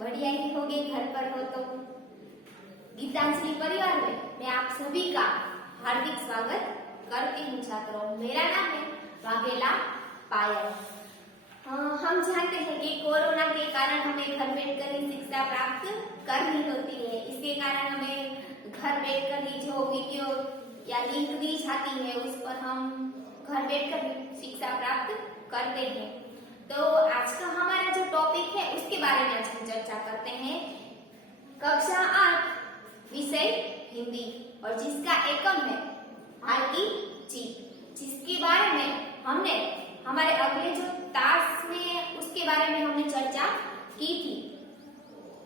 बढ़िया ही होगे घर पर हो तो। गीतांजलि परिवार में मैं आप सभी का हार्दिक स्वागत करती हूँ छात्रों। मेरा नाम है वाघेला पायल। हम जानते हैं कि कोरोना के कारण हमें घर बैठकर ही शिक्षा प्राप्त करनी होती है। इसके कारण हमें घर बैठकर ही जो वीडियो या लिंक दी जाती है उस पर हम घर बैठकर शिक्षा प्राप्त करते हैं। तो आज का हमारा जो टॉपिक है उसके बारे में आज हम चर्चा करते हैं। कक्षा 8 विषय हिंदी और जिसका एकम है हाल की जीत, जिसके बारे में हमने हमारे अगले जो टास्क में उसके बारे में हमने चर्चा की थी।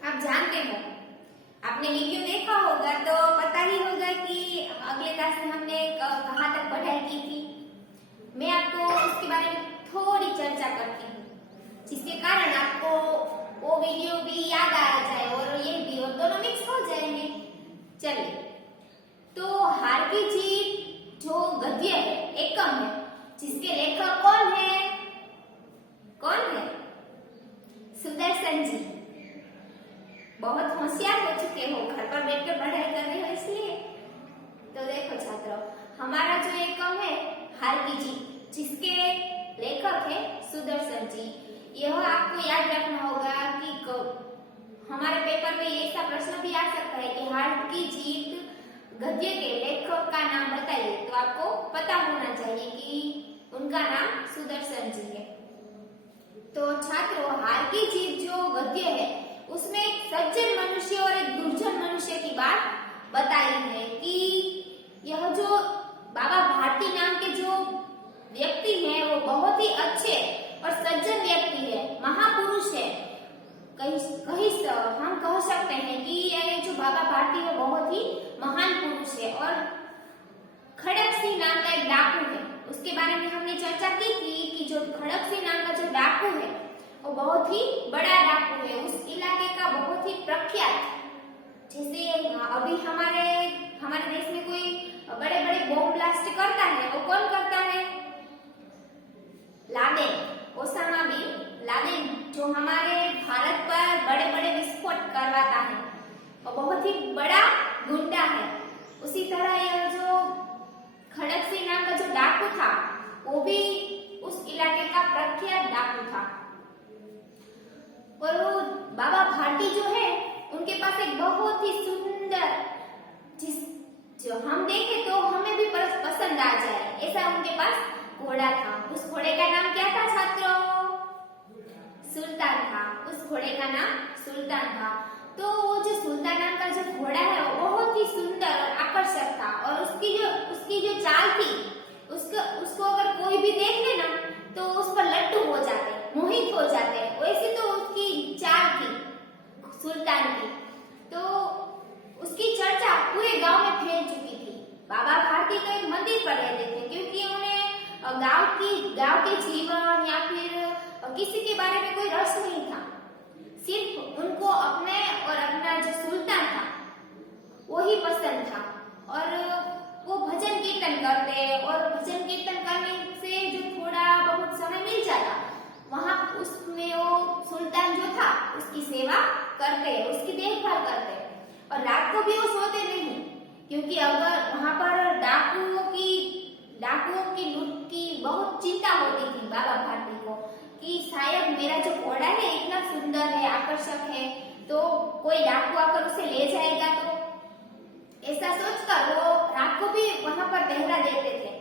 आप जानते हो, आपने वीडियो देखा होगा तो पता ही होगा कि अगले टास्क में हमने कहाँ तक पढ़ाई की थी। मैं आपको उसके बारे में थोड़ी चर्चा करती हूँ, जिसके कारण आपको वो वीडियो भी याद आ जाए और ये भी, और दोनों मिक्स हो जाएंगे। चलिए, तो हार की जीत जो गद्य है, एकम है, जिसके लेखक कौन है? कौन है? सुदर्शन जी। बहुत होशियार हो चुके हो, घर पर बैठकर पढ़ाई कर रहे हो इसलिए। तो देखो छात्रों, हमारा जो एकम है हार की जीत, जिसके लेखक है सुदर्शन जी। यह आपको याद रखना होगा कि हमारे पेपर में ऐसा प्रश्न भी आ सकता है कि हार की जीत गद्य के लेखक का नाम बताइए, तो आपको पता होना चाहिए कि उनका नाम सुदर्शन जी है। तो छात्रों, हार की जीत जो गद्य है उसमें एक सज्जन मनुष्य और एक दुर्जन मनुष्य की बात बताई है कि यह जो बाबा भारती नाम के जो व्यक्ति हैं वो बहुत ही अच्छे और सज्जन व्यक्ति है, महापुरुष है। हम कह सकते हैं कि ये जो बाबा भारती है बहुत ही महान पुरुष है। और खड़क सिंह नाम का एक डाकू है, उसके बारे में हमने चर्चा की थी कि जो खड़क सिंह नाम का जो डाकू है वो बहुत ही बड़ा डाकू है, उस इलाके का बहुत ही प्रख्यात। जैसे अभी हमारे देश में कोई बड़े बड़े बॉम्ब ब्लास्ट करता है, वो कौन करता है? लादेन, ओसामा बिन लादेन, जो हमारे भारत पर बड़े बड़े विस्फोट करवाता है, वो बहुत ही बड़ा गुंडा है। उसी तरह यह जो खड़क सिंह नाम का जो डाकू था वो भी उस इलाके का प्रख्यात डाकू था। और वो बाबा भारती जो है उनके पास एक बहुत ही सुंदर, जो हम देखें तो हमें भी पसंद आ जाए ऐसा उनके पास घोड़ा था। उस घोड़े का नाम क्या था छात्रों? सुल्तान था। उस घोड़े का नाम सुल्तान था। तो वो जो सुल्तान नाम का जो घोड़ा है वो बहुत ही सुंदर और आकर्षक था। और उसकी जो चाल थी, उसको अगर कोई भी देख ले ना तो उस पर लट्टू हो जाते, मोहित हो जाते। वैसे तो उसकी चाल थी सुल्तान की, तो उसकी चर्चा पूरे गांव में फैल चुकी थी। बाबा भारती तो एक मंदिर पर रहते थे, क्योंकि उन्हें गांव के जीवन या फिर किसी के बारे में कोई रस नहीं था। सिर्फ उनको अपने और अपना जो सुल्तान था वो ही पसंद था। और वो भजन कीर्तन करते, और भजन कीर्तन करने से जो थोड़ा बहुत समय मिल जाता वहां उसमें वो सुल्तान जो था उसकी सेवा करते, उसकी देखभाल करते। और रात को भी वो सोते नहीं, क्योंकि अगर वहां पर डाकुओं की लूट की बहुत चिंता होती थी बाबा भारती को कि शायद मेरा जो घोड़ा है इतना सुंदर है, आकर्षक है, तो कोई डाकू आकर उसे ले जाएगा। तो ऐसा सोचकर वो रात को भी वहां पर पहरा देते थे।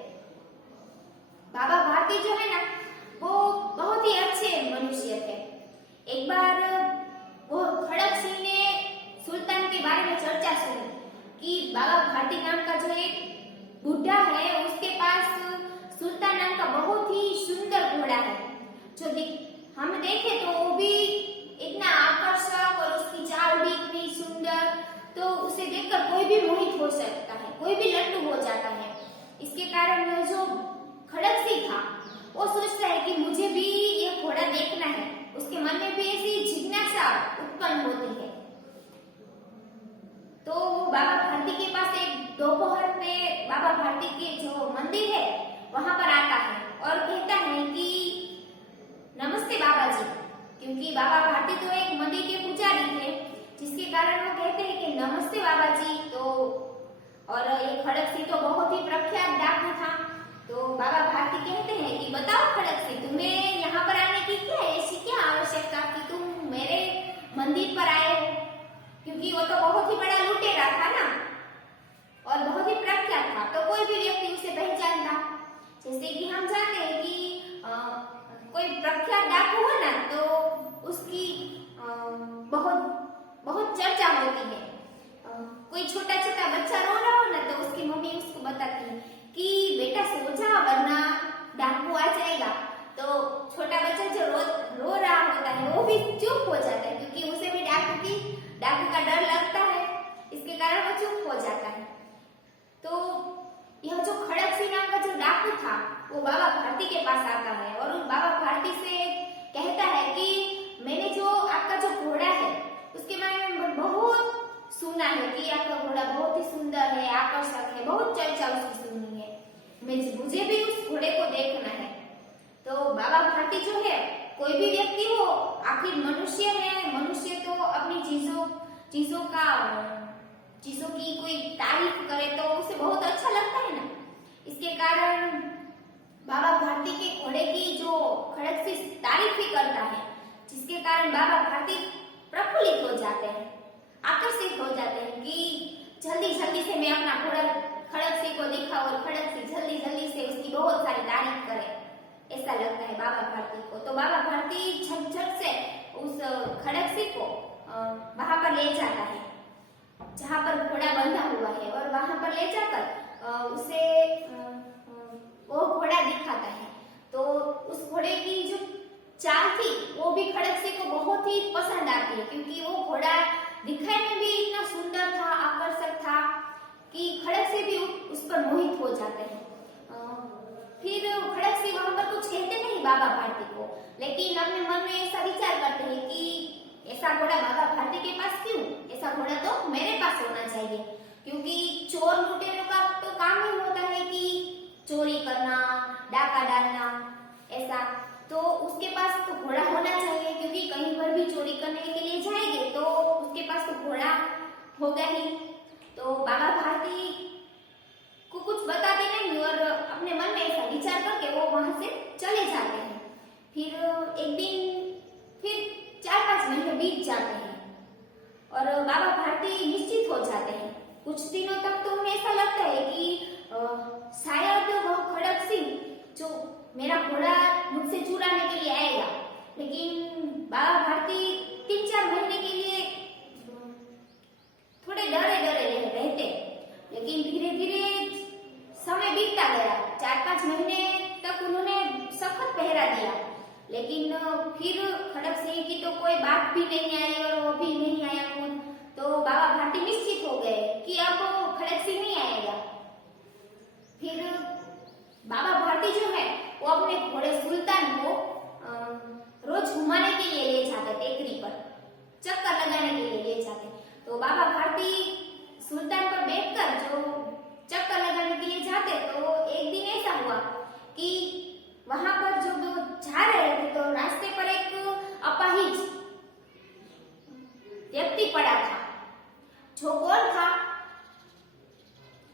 बाबा भारती जो है ना वो बहुत ही अच्छे मनुष्य थे। एक बार वो खड़क सिंह ने सुल्तान के बारे में चर्चा सुनी कि बाबा भारती नाम का जो एक बुढ़ा है उसके पास सुल्तान नाम का बहुत ही सुंदर घोड़ा है। जो हम देखे तो वो भी इतना आकर्षक और उसकी चाल भी इतनी सुंदर, तो उसे देखकर कोई भी मोहित हो सकता है, कोई भी लट्टू हो जाता है। इसके कारण वह जो खड़क सिंह था वो सोचता है कि मुझे भी ये घोड़ा देखना है। उसके मन में भी ऐसी जिज्ञासा उत्पन्न होती है। तो वो बाबा भारती के पास एक दोपहर में बाबा भारती के जो मंदिर है वहां पर आता है और कहता है कि नमस्ते बाबा जी, क्योंकि बाबा भारती तो एक मंदिर के पुजारी कारण वो कहते हैं कि नमस्ते बाबा जी। तो और ये खड़क सिंह तो बहुत ही प्रख्यात डाकू था। तो बाबा भारती कहते हैं कि बताओ खड़क सिंह, तुम्हें यहाँ पर आने की क्या ऐसी क्या आवश्यकता कि तुम मेरे मंदिर पर आए हो? क्योंकि वो तो बहुत ही बड़ा लुटेरा था ना और बहुत ही प्रख्यात था, तो कोई भी व्यक्ति उसे पहचानता। जैसे कि हम जानते हैं कि कोई प्रख्यात डाकू हो ना तो उसकी बहुत बहुत चर्चा होती है। कोई छोटा छोटा बच्चा रो रहा हो ना तो उसकी मम्मी उसको बताती है कि बेटा सो जा वरना डाकू आ जाएगा। तो छोटा बच्चा जो रो रहा होता है वो भी चुप हो जाता है, क्योंकि उसे भी डाकू का डर लगता है, इसके कारण वो चुप हो जाता है। तो यह जो खड़क सिंह नाम का जो डाकू था वो बाबा भारती के पास आता है और उन बाबा भारती से कहता है कि मैंने जो आपका जो घोड़ा है उसके बारे में बहुत सुना है कि आपका घोड़ा बहुत ही सुंदर है, आकर्षक है, बहुत चर्चा उसकी सुनी है, मुझे भी उस घोड़े को देखना है। तो बाबा भारती जो है, कोई भी व्यक्ति हो, आखिर मनुष्य है, मनुष्य तो अपनी चीजों की कोई तारीफ करे तो उसे बहुत अच्छा लगता है ना। इसके कारण बाबा भारती के घोड़े की जो खड़क सिंह तारीफ ही करता है, जिसके कारण बाबा भारती प्रफुल्लित हो जाते हैं, आकर्षित हो जाते हैं कि जल्दी जल्दी से मैं अपना घोड़ा खड़क सिंह को दिखाऊं और खड़क सिंह जल्दी जल्दी से उसकी बहुत सारी तारीफ करे, ऐसा लगता है बाबा भारती को। तो बाबा भारती झट से उस खड़क सिंह को वहां पर ले जाता है जहां पर घोड़ा बंधा हुआ है और वहां पर ले जाकर उसे वो घोड़ा दिखाता है। तो उस घोड़े की जो चाल थी वो भी खड़क सिंह को बहुत ही पसंद आती है, क्योंकि वो घोड़ा दिखने में भी इतना सुंदर था, आकर्षक था कि खड़क सिंह भी उस पर मोहित हो जाते हैं। फिर खड़क सिंह वहां पर कुछ कहते नहीं बाबा भारती को, लेकिन अपने मन में ऐसा विचार करते हैं कि ऐसा घोड़ा बाबा भारती के पास क्यों, ऐसा घोड़ा तो मेरे पास होना चाहिए, क्योंकि चोर लुटेरों का तो काम ही होता है कि चोरी करना, डाका डालना, ऐसा। तो उसके पास तो घोड़ा होना चाहिए, क्योंकि कहीं पर भी चोरी करने के लिए जाएंगे तो उसके पास तो घोड़ा होगा ही। तो बाबा भारती को कुछ बताते नहीं और अपने मन में ऐसा विचार करके वो वहां से चले जाते हैं। फिर एक दिन फिर 4-5 महीने बीत जाते हैं और बाबा भारती निश्चित हो जाते हैं। कुछ दिनों तक तो उन्हें ऐसा लगता है कि शायद वह खड़क सिंह जो मेरा घोड़ा मुझसे चुराने के लिए आएगा, लेकिन बाबा भारती 3-4 महीने के लिए थोड़े डरे रहते, लेकिन धीरे धीरे समय बीतता गया। 4-5 महीने तक उन्होंने सख्त पहरा दिया, लेकिन फिर खड़क सिंह की तो कोई बात भी नहीं आई और वो भी नहीं आया खुद। तो बाबा भारती निश्चित हो गए कि अब खड़क सिंह नहीं आएगा। फिर बाबा भारती जो है वो अपने घोड़े सुल्तान को रोज घुमाने के लिए ले जाते, टेकरी पर चक्कर लगाने के लिए ले जाते। तो बाबा भारती सुल्तान पर बैठकर जो चक्कर लगाने के लिए जाते, तो एक दिन ऐसा हुआ कि वहां पर जो जा रहे थे तो रास्ते पर एक अपाहिज व्यक्ति पड़ा था, जो कौन था,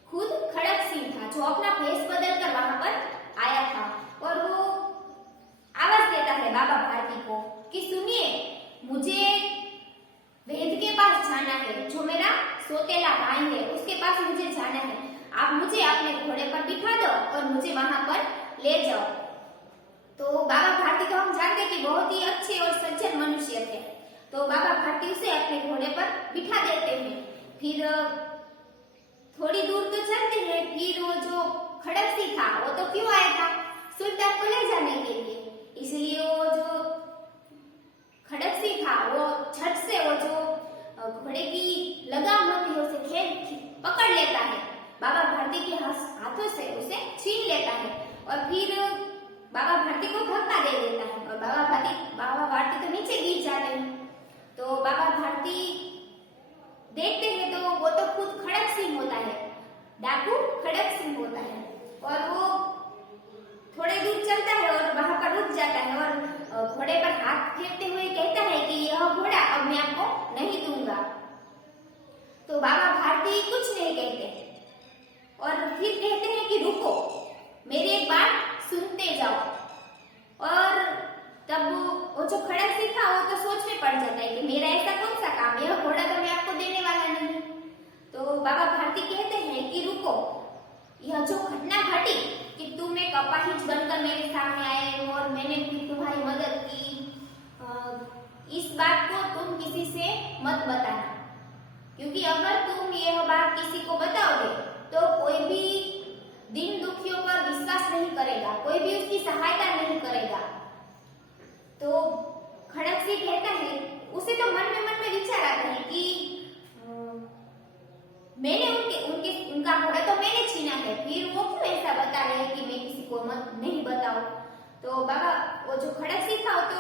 खुद खड़क सिंह था, जो अपना भेष बदलकर वहां पर आया था। और वो आवाज देता है बाबा भारती को कि सुनिए, मुझे वैद्य के पास जाना है, जो मेरा सोतेला भाई है उसके पास मुझे जाना है, आप मुझे अपने घोड़े पर बिठा दो और मुझे वहां पर ले जाओ। तो बाबा भारती को हम जानते कि बहुत ही अच्छे और सज्जन मनुष्य थे, तो बाबा भारती उसे अपने घोड़े पर बिठा देते हैं। फिर थोड़ी दूर तो चलते हैं, फिर वो जो खड़क सिंह था वो तो क्यों आया था, सुल्तान को ले जाने के लिए, इसलिए वो जो खड़क सिंह था वो झट से वो जो घोड़े की लगाम होती है उसे पकड़ लेता है, बाबा भारती के हाथों से उसे छीन लेता है और फिर बाबा भारती को धक्का दे देता है और बाबा भारती तो नीचे गिर जाते हैं। तो बाबा भारती देखते हैं तो वो तो खुद खड़क सिंह होता है, डाकू खड़क सिंह होता है, और वो थोड़े दूर चलता है और वहां पर रुक जाता है और घोड़े पर हाथ फेरते हुए कहता है कि यह घोड़ा अब मैं आपको नहीं दूंगा। तो बाबा भारती कुछ नहीं कहते और फिर कहते हैं कि रुको, मेरी एक बात सुनते जाओ। और तब वो जो खड़क सिंह था वो तो सोच में पड़ जाता है कि मेरा ऐसा कौन सा काम है, यह घोड़ा तो मैं आपको देने वाला नहीं। तो बाबा भारती कहते हैं कि रुको, यह जो घटना घटी कि तुम एक अपाहिज बनकर मेरे सामने आए और मैंने भी तुम्हारी मदद की, इस बात को तुम किसी से मत बताना, क्योंकि अगर तुम यह बात किसी को बताओगे तो कोई भी दीन दुखियों पर विश्वास नहीं करेगा, कोई भी उसकी सहायता नहीं करेगा। तो खड़क सिंह कहता है, उसे तो मन में विचार आता है कि मैंने उनका घोड़ा तो मैंने छीना है, फिर वो क्यों ऐसा बता रहे हैं कि मैं किसी को मत नहीं बताऊं। तो बाबा वो जो खड़क सिंह था वो तो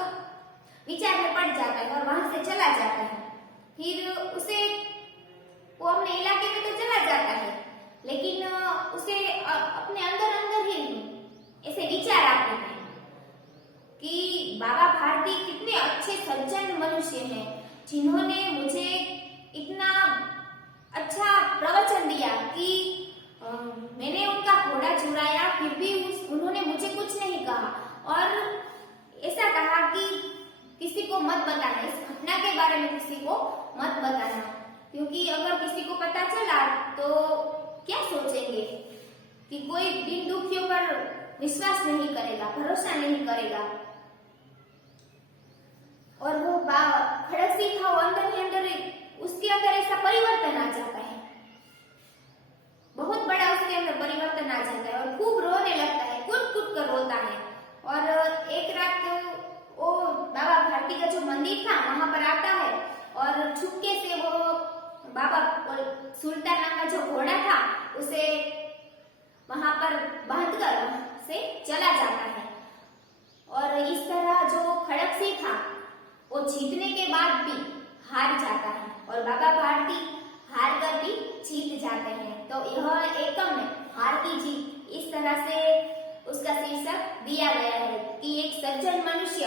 विचार में पड़ जाता है और वहां से चला जाता है। फिर उसे वो अपने इलाके में तो चला जाता है, लेकिन उसे अपने अंदर ही ऐसे विचार आते हैं कि बाबा भारती कितने अच्छे सज्जन मनुष्य हैं, जिन्होंने मुझे इतना अच्छा प्रवचन दिया कि मैंने उनका घोड़ा चुराया, फिर भी उन्होंने मुझे कुछ नहीं कहा और ऐसा कहा कि किसी को मत बताना, इस घटना के बारे में किसी को मत बताना, क्योंकि अगर किसी को पता चला तो क्या सोचेंगे कि कोई दीन दुखियों पर विश्वास नहीं करेगा, भरोसा नहीं करेगा। और वो खड़क सिंह था, वो अंदर ही अंदर उसके अंदर ऐसा परिवर्तन आ जाता है, बहुत बड़ा उसके अंदर परिवर्तन आ जाता है और खूब रोने लगता है, कूद कूद कर रोता है। और एक रात वो बाबा भारती का जो मंदिर था वहां पर आता है और छुपके से वो बाबा सुल्तान नाम का जो घोड़ा था उसे वहां पर बांधकर से चला जाता है। और इस तरह जो खड़क सिंह था वो जीतने के बाद भी हार जाता है और बाबा भारती हार कर भी जीत जाते हैं। तो यह एकम में हार की जीत, इस तरह से उसका शीर्षक दिया गया है कि एक सज्जन मनुष्य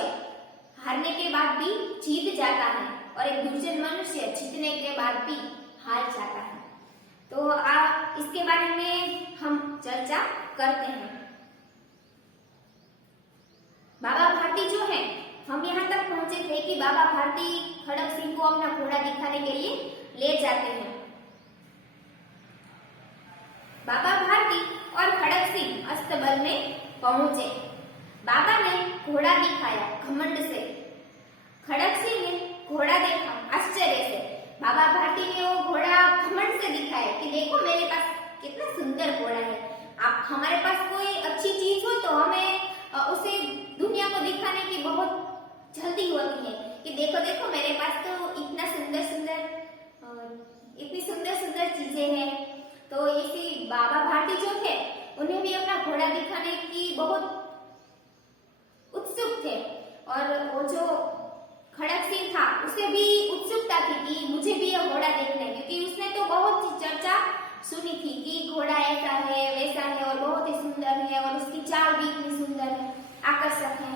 हारने के बाद भी जीत जाता है और एक दुर्जन मनुष्य जीतने के बाद भी हार जाता है। तो आप इसके बारे में हम चर्चा करते हैं। बाबा भारती जो है, हम यहाँ तक पहुंचे थे कि बाबा भारती खड़क सिंह को अपना घोड़ा दिखाने के लिए ले जाते हैं। बाबा भारती और खड़क सिंह अस्तबल में पहुंचे। बाबा ने घोड़ा दिखाया घमंड से, खड़क सिंह ने घोड़ा देखा आश्चर्य से। बाबा भारती ने वो घोड़ा घमंड से दिखाया कि देखो मेरे पास कितना सुंदर घोड़ा है। आप हमारे पास कोई अच्छी चीज हो तो हमें उसे दुनिया को दिखाने की बहुत जल्दी होती है कि देखो देखो मेरे पास तो इतना इतनी सुंदर सुंदर चीजें हैं। तो इसी बाबा भारती जो थे उन्हें भी अपना घोड़ा दिखाने की बहुत उत्सुक थे और वो जो खड़क सिंह था उसे भी उत्सुकता थी कि मुझे भी यह घोड़ा देखना है, क्योंकि उसने तो बहुत सी चर्चा सुनी थी कि घोड़ा ऐसा है वैसा है और बहुत ही सुंदर है और उसकी चाल भी इतनी सुंदर है, आकर्षक है।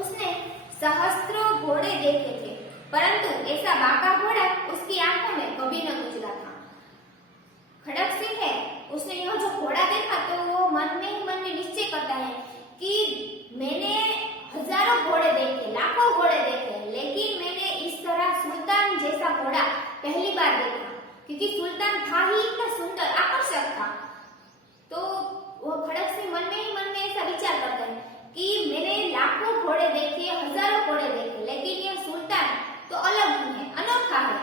उसने सहस्त्रों घोड़े देखे थे, परंतु ऐसा बांका घोड़ा उसकी आंखों में कभी न गुजरा था। खड़क सिंह है, उसने यह जो घोड़ा देखा तो वो मन में निश्चय करता है कि मैंने हजारों घोड़े देखे, लाखों घोड़े देखे, लेकिन मैंने इस तरह सुल्तान जैसा घोड़ा पहली बार देखा, क्योंकि सुल्तान था ही इतना सुंदर, आकर्षक था। तो वो खड़क सिंह मन में ऐसा विचार करता है कि मैंने लाखों घोड़े देखे, हजारों घोड़े देखे, लेकिन यह सुल्तान तो अलग ही है, अनोखा है।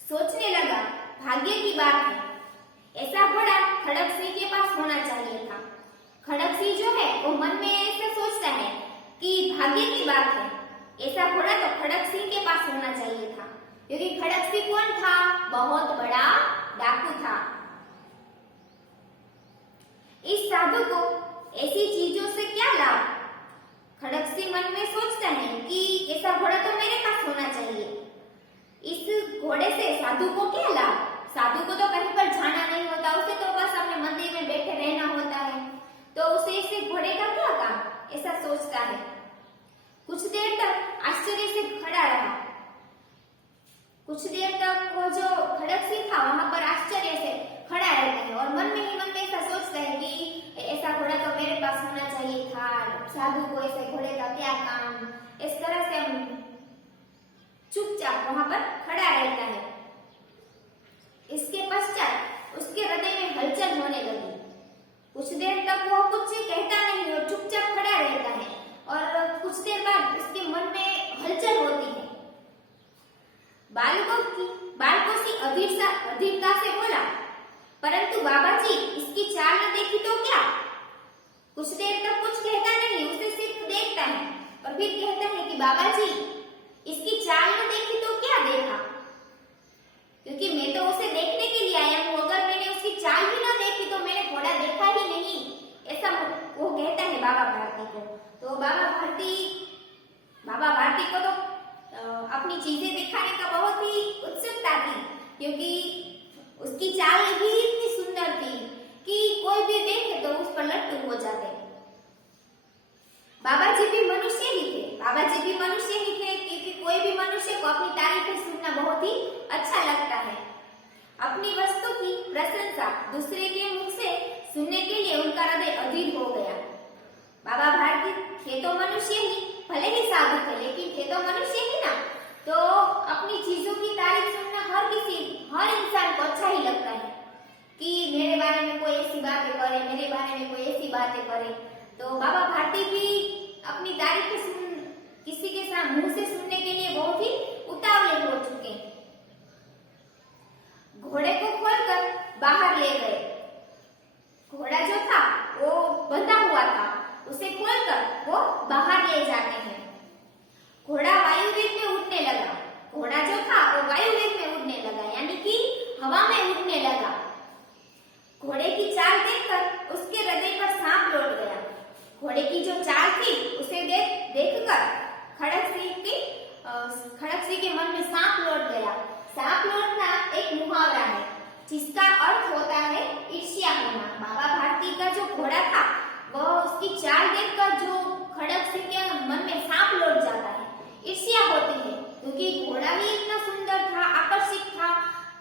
सोचने लगा भाग्य की बात है, ऐसा घोड़ा खड़क सिंह के पास होना चाहिए था। खड़क सिंह जो है वो मन में ऐसा सोचता है कि भाग्य की बात है, ऐसा घोड़ा तो खड़क सिंह के पास होना चाहिए था, क्योंकि खड़क सिंह कौन था? बहुत बड़ा डाकू था। इस साधु को ऐसी चीजों से क्या लाभ? खड़क सिंह मन में सोचता है कि ऐसा घोड़ा तो मेरे पास होना चाहिए। इस घोड़े से साधु को क्या लाभ? साधु को तो कहीं पर जाना नहीं होता, उसे तो बस अपने मंदिर में बैठे रहना होता है, तो उसे इसे घोड़े का क्या काम? ऐसा सोचता है। कुछ देर तक आश्चर्य से खड़ा रहा, कुछ देर तक वो कुछ कहता नहीं और चुपचाप खड़ा रहता है और कुछ देर बाद उसके मन में हलचल होती है। बालकों से अधीरता से बोला, परंतु बाबा जी इसकी चाल न देखी तो क्या? कुछ देर तक कुछ कहता नहीं, उसे सिर्फ देखता है और फिर कहता है कि बाबा जी इसकी चाल न देखी तो क्या देखा? क्योंकि मैं तो उसे देखने के लिए आया हूँ, अगर मैंने उसकी चाल ही न देखी तो मैंने घोड़ा देखा ही नहीं, ऐसा वो कहता है बाबा भारती को। तो बाबा भारती को तो अपनी चीजें दिखाने का बहुत ही उत्सुकता थी, क्योंकि उसकी चाल ही इतनी सुंदर थी कि कोई भी देखे तो उस पर लट्टू हो जाते। बाबा जी भी मनुष्य ही थे क्योंकि कोई भी मनुष्य को अपनी तारीफें सुनना बहुत ही अच्छा लगता है। अपनी वस्तु की प्रशंसा दूसरे के मुख से सुनने के लिए उनका हृदय अधीर हो गया। बाबा भारती थे तो मनुष्य ही, भले ही साधु थे लेकिन थे तो मनुष्य ही ना, तो अपनी चीजों की तारीफ सुनना हर इंसान को अच्छा ही लगता है कि मेरे बारे में कोई ऐसी बातें करे, मेरे बारे में कोई ऐसी बातें करे। तो बाबा भारती भी अपनी तारीफ किसी के साथ मुंह से सुनने के लिए बहुत ही उतावले हो चुके। घोड़े को खोलकर बाहर ले गए। घोड़ा जो था वो बंधा हुआ था, उसे खोलकर वो बाहर ले जाते हैं। घोड़ा वायुवेग में उड़ने लगा। घोड़ा जो था वो वायुवेग में उड़ने लगा, यानी कि हवा में उड़ने लगा। घोड़े की चाल देखकर उसके हृदय पर सांप लौट गया। घोड़े की जो चाल थी उसे देखकर खड़क सिंह के मन में सांप लौट गया। सांप लौटना एक मुहावरा है जिसका अर्थ होता है ईर्ष्या होना। बाबा भारती का जो घोड़ा था वह उसकी चाल देखकर जो खड़क सिंह के मन में सांप लौट जाता है, ईर्ष्या होती है, क्योंकि घोड़ा ही इतना सुंदर था, आकर्षित था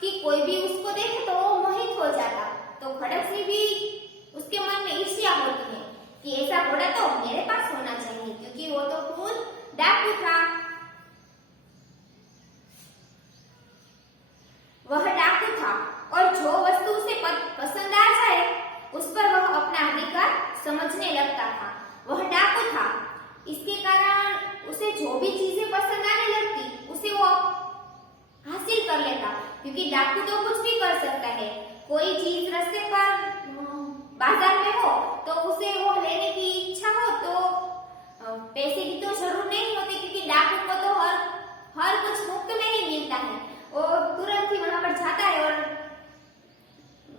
कि कोई भी उसको देखे तो वो मोहित हो जाता। तो खड़क सिंह भी उसके मन में ईर्ष्या होती है कि ऐसा घोड़ा तो मेरे पास होना चाहिए, क्योंकि वो तो खुद डाकू था। वह डाकू था और जो वस्तु उसे पसंद आ जाए उस पर वह अपना अधिकार समझने लगता था। वह डाकू था, इसके कारण उसे जो भी चीजें पसंद आने लगती उसे वो हासिल कर लेता, क्योंकि डाकू तो कुछ भी कर सकता है। कोई चीज रास्ते पर बाजार में हो तो उसे वो लेने की इच्छा हो तो पैसे की तो जरूर नहीं होती, क्योंकि डाकू को तो हर कुछ मुफ्त में ही मिलता है। वो तुरंत ही वहां पर जाता है और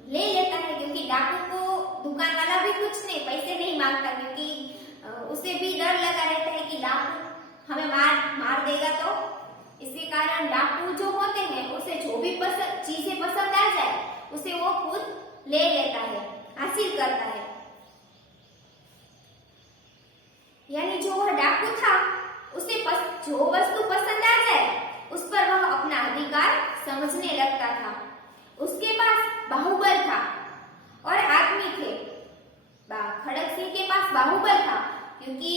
ले लेता है, क्योंकि डाकू को दुकान वाला भी कुछ नहीं पैसे नहीं मांगता, क्योंकि उसे भी डर लगा रहता है कि डाकू हमें मार देगा। तो इसके कारण डाकू जो होते हैं उसे जो भी चीजें पसंद आ जाए उसे वो खुद ले लेता है, हासिल करता है। यानी जो वह डाकू था उसे जो वस्तु पसंद आ जाए उस पर वह अपना अधिकार समझने लगता था। उसके पास बाहुबल था और आदमी थे। खड़क सिंह के पास बाहुबल था, क्योंकि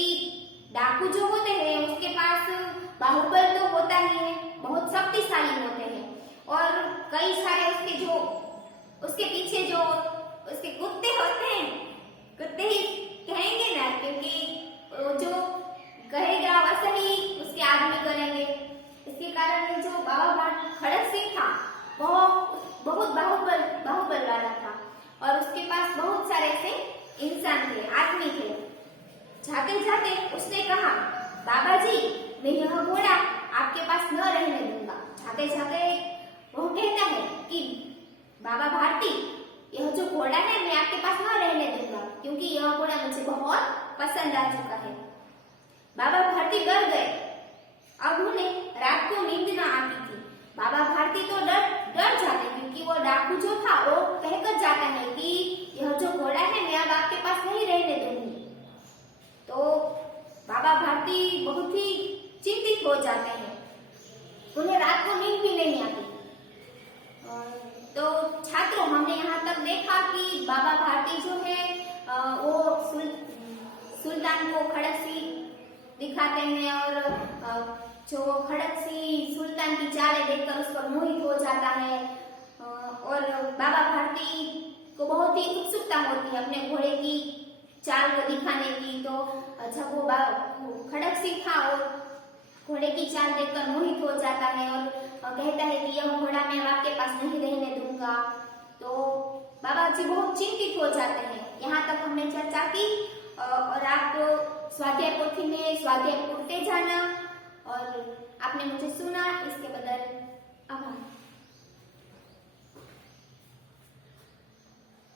डाकू जो होते हैं उसके पास बाहुबल तो होता ही है, बहुत शक्तिशाली होते हैं और कई सारे उसके पीछे जो उसके कुत्ते होते हैं, कुत्ते ही कहेंगे ना, क्योंकि जो कहेगा वैसा ही उसके आदमी करेंगे। इसके कारण ये जो बाबा खड़क सिंह था वो बहुत बाहुबल वाला था और उसके पास बहुत सारे ऐसे इंसान थे, आदमी थे। जाते जाते उसने कहा, बाबा जी मैं यह घोड़ा आपके पास न रहने दूंगा। जाते जाते वो कहता है कि बाबा भारती यह जो घोड़ा है मैं आपके पास न रहने दूंगा, क्योंकि यह घोड़ा मुझे बहुत पसंद आ चुका है। बाबा भारती डर गए। अब उन्हें रात को नींद न आती थी। बाबा भारती तो डर जाते, क्योंकि वो डाकू जो था वो कहकर जाता है कि यह जो घोड़ा है मैं अब आपके पास नहीं रहने दूंगी। तो बाबा भारती बहुत ही चिंतित हो जाते हैं, उन्हें रात को नींद भी नहीं आती। तो छात्रों, हमने यहाँ तक देखा कि बाबा भारती जो है वो सुल्तान को खड़क सिंह दिखाते हैं और जो खड़क सिंह सुल्तान की चालें देखकर उस पर मोहित हो जाता है और बाबा भारती को बहुत ही उत्सुकता इच्छा होती है अपने घोड़े की चाल को दिखाने की, तो जब वो खड़क सिंह था और घोड़े की चाल देखकर मोहित हो जाता है और कहता है कि यह घोड़ा मैं आपके पास नहीं रहने दूंगा। तो बाबा जी बहुत चिंतित हो जाते हैं। यहाँ तक हमने चर्चा की और आप स्वाध्याय पोथी में स्वाध्याय पढ़ते जाना और आपने मुझे सुना, इसके बदल आभार।